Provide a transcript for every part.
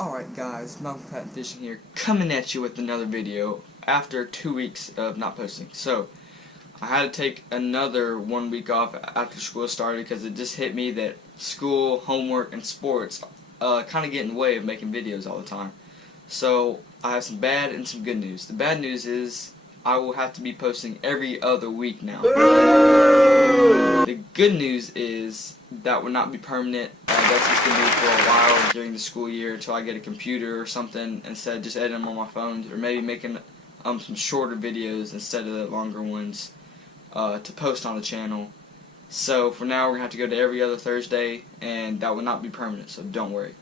Alright guys, Patton Fishing here, coming at you with another video after 2 weeks of not posting. So, I had to take another 1 week off after school started because it just hit me that school, homework, and sports kind of get in the way of making videos all the time. So, I have some bad and some good news. The bad news is I will have to be posting every other week now. The good news is that will not be permanent. That's just going to be for a while during the school year until I get a computer or something instead of just editing them on my phone, or maybe making some shorter videos instead of the longer ones to post on the channel. So for now we're going to have to go to every other Thursday, and that will not be permanent, so don't worry.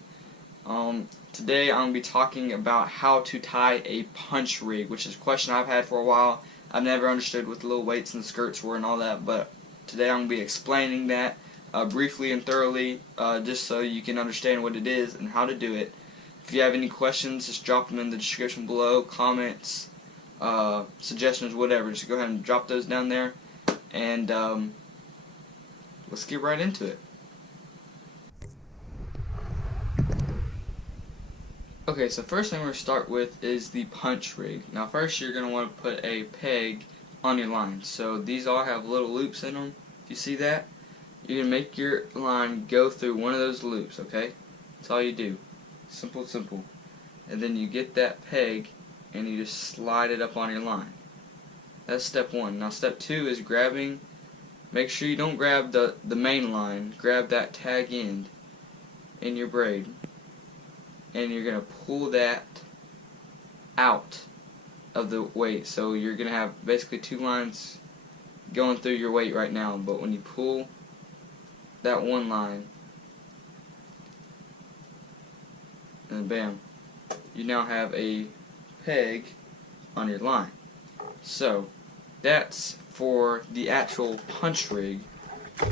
Today I'm going to be talking about how to tie a punch rig, which is a question I've had for a while. I've never understood what the little weights and the skirts were and all that, but today I'm going to be explaining that briefly and thoroughly, just so you can understand what it is and how to do it. If you have any questions, just drop them in the description below, comments, suggestions, whatever. Just go ahead and drop those down there, and let's get right into it. Okay, so first thing we're going to start with is the punch rig. Now first you're going to want to put a peg on your line. So these all have little loops in them. If you see that, you're going to make your line go through one of those loops, okay? That's all you do. Simple, simple. And then you get that peg and you just slide it up on your line. That's step one. Now step two is grabbing, make sure you don't grab the main line, grab that tag end in your braid. And you're going to pull that out of the weight. So you're going to have basically two lines going through your weight right now. But when you pull that one line, and bam, you now have a peg on your line. So that's for the actual punch rig,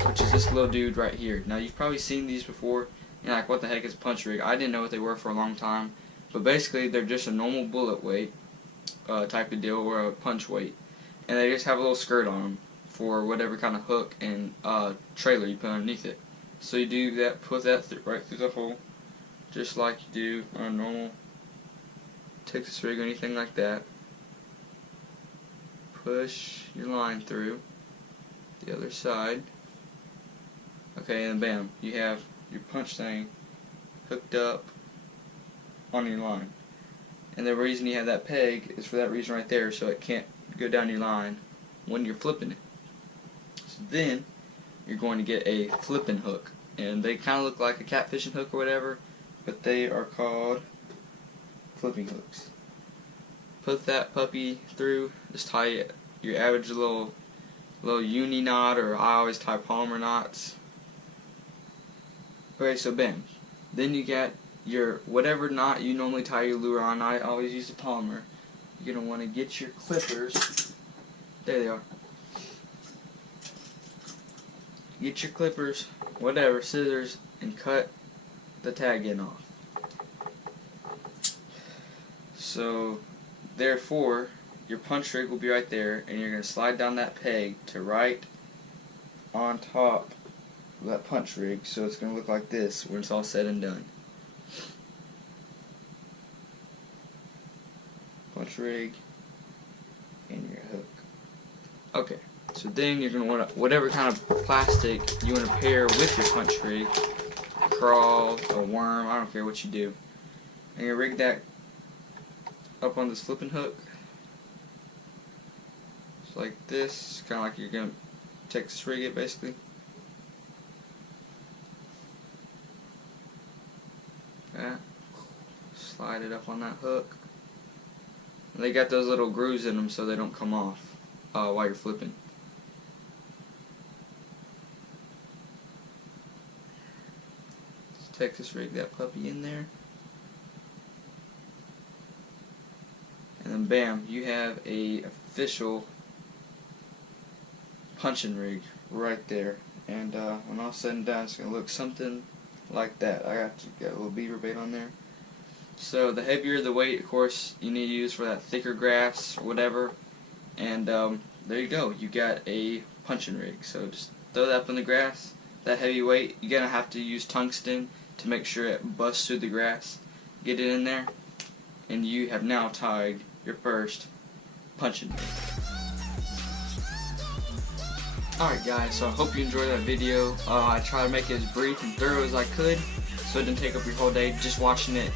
which is this little dude right here. Now you've probably seen these before. You're like, what the heck is a punch rig? I didn't know what they were for a long time. But basically, they're just a normal bullet weight type of deal, or a punch weight. And they just have a little skirt on them for whatever kind of hook and trailer you put underneath it. So you do that, put that right through the hole, just like you do on a normal Texas rig or anything like that. Push your line through the other side. Okay, and bam, you have your punch thing hooked up on your line. And the reason you have that peg is for that reason right there, so it can't go down your line when you're flipping it. So then you're going to get a flipping hook, and they kind of look like a catfishing hook or whatever, but they are called flipping hooks. Put that puppy through, just tie your average little uni knot, or I always tie Palmer knots. Okay, so bam. Then you got your whatever knot you normally tie your lure on. I always use a Palmer. You're going to want to get your clippers. There they are. Get your clippers, whatever, scissors, and cut the tag end off. So, therefore, your punch rig will be right there, and you're going to slide down that peg to right on top of that punch rig, so it's going to look like this when it's all said and done. Punch rig and your hook. Okay, so then you're going to want whatever kind of plastic you want to pair with your punch rig, crawl, a worm, I don't care what you do. And you rig that up on this flipping hook. Just like this, kind of like you're going to Texas rig it basically. Slide it up on that hook. And they got those little grooves in them so they don't come off while you're flipping. Just Texas rig that puppy in there. And then bam, you have a official punching rig right there. And when all said and done, it's going to look something like that. I got a little beaver bait on there. So the heavier the weight, of course, you need to use for that thicker grass or whatever. And there you go. You got a punching rig. So just throw that up in the grass. That heavy weight, you're going to have to use tungsten to make sure it busts through the grass. get it in there, and you have now tied your first punching bag. Alright guys, so I hope you enjoyed that video. I tried to make it as brief and thorough as I could, so it didn't take up your whole day just watching it.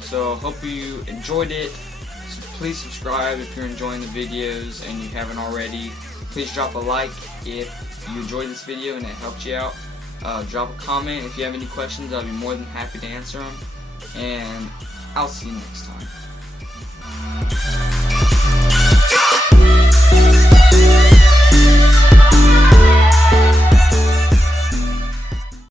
So hope you enjoyed it. So please subscribe if you're enjoying the videos and you haven't already. Please drop a like if you enjoyed this video and it helped you out. Drop a comment if you have any questions. I'll be more than happy to answer them. And I'll see you next time.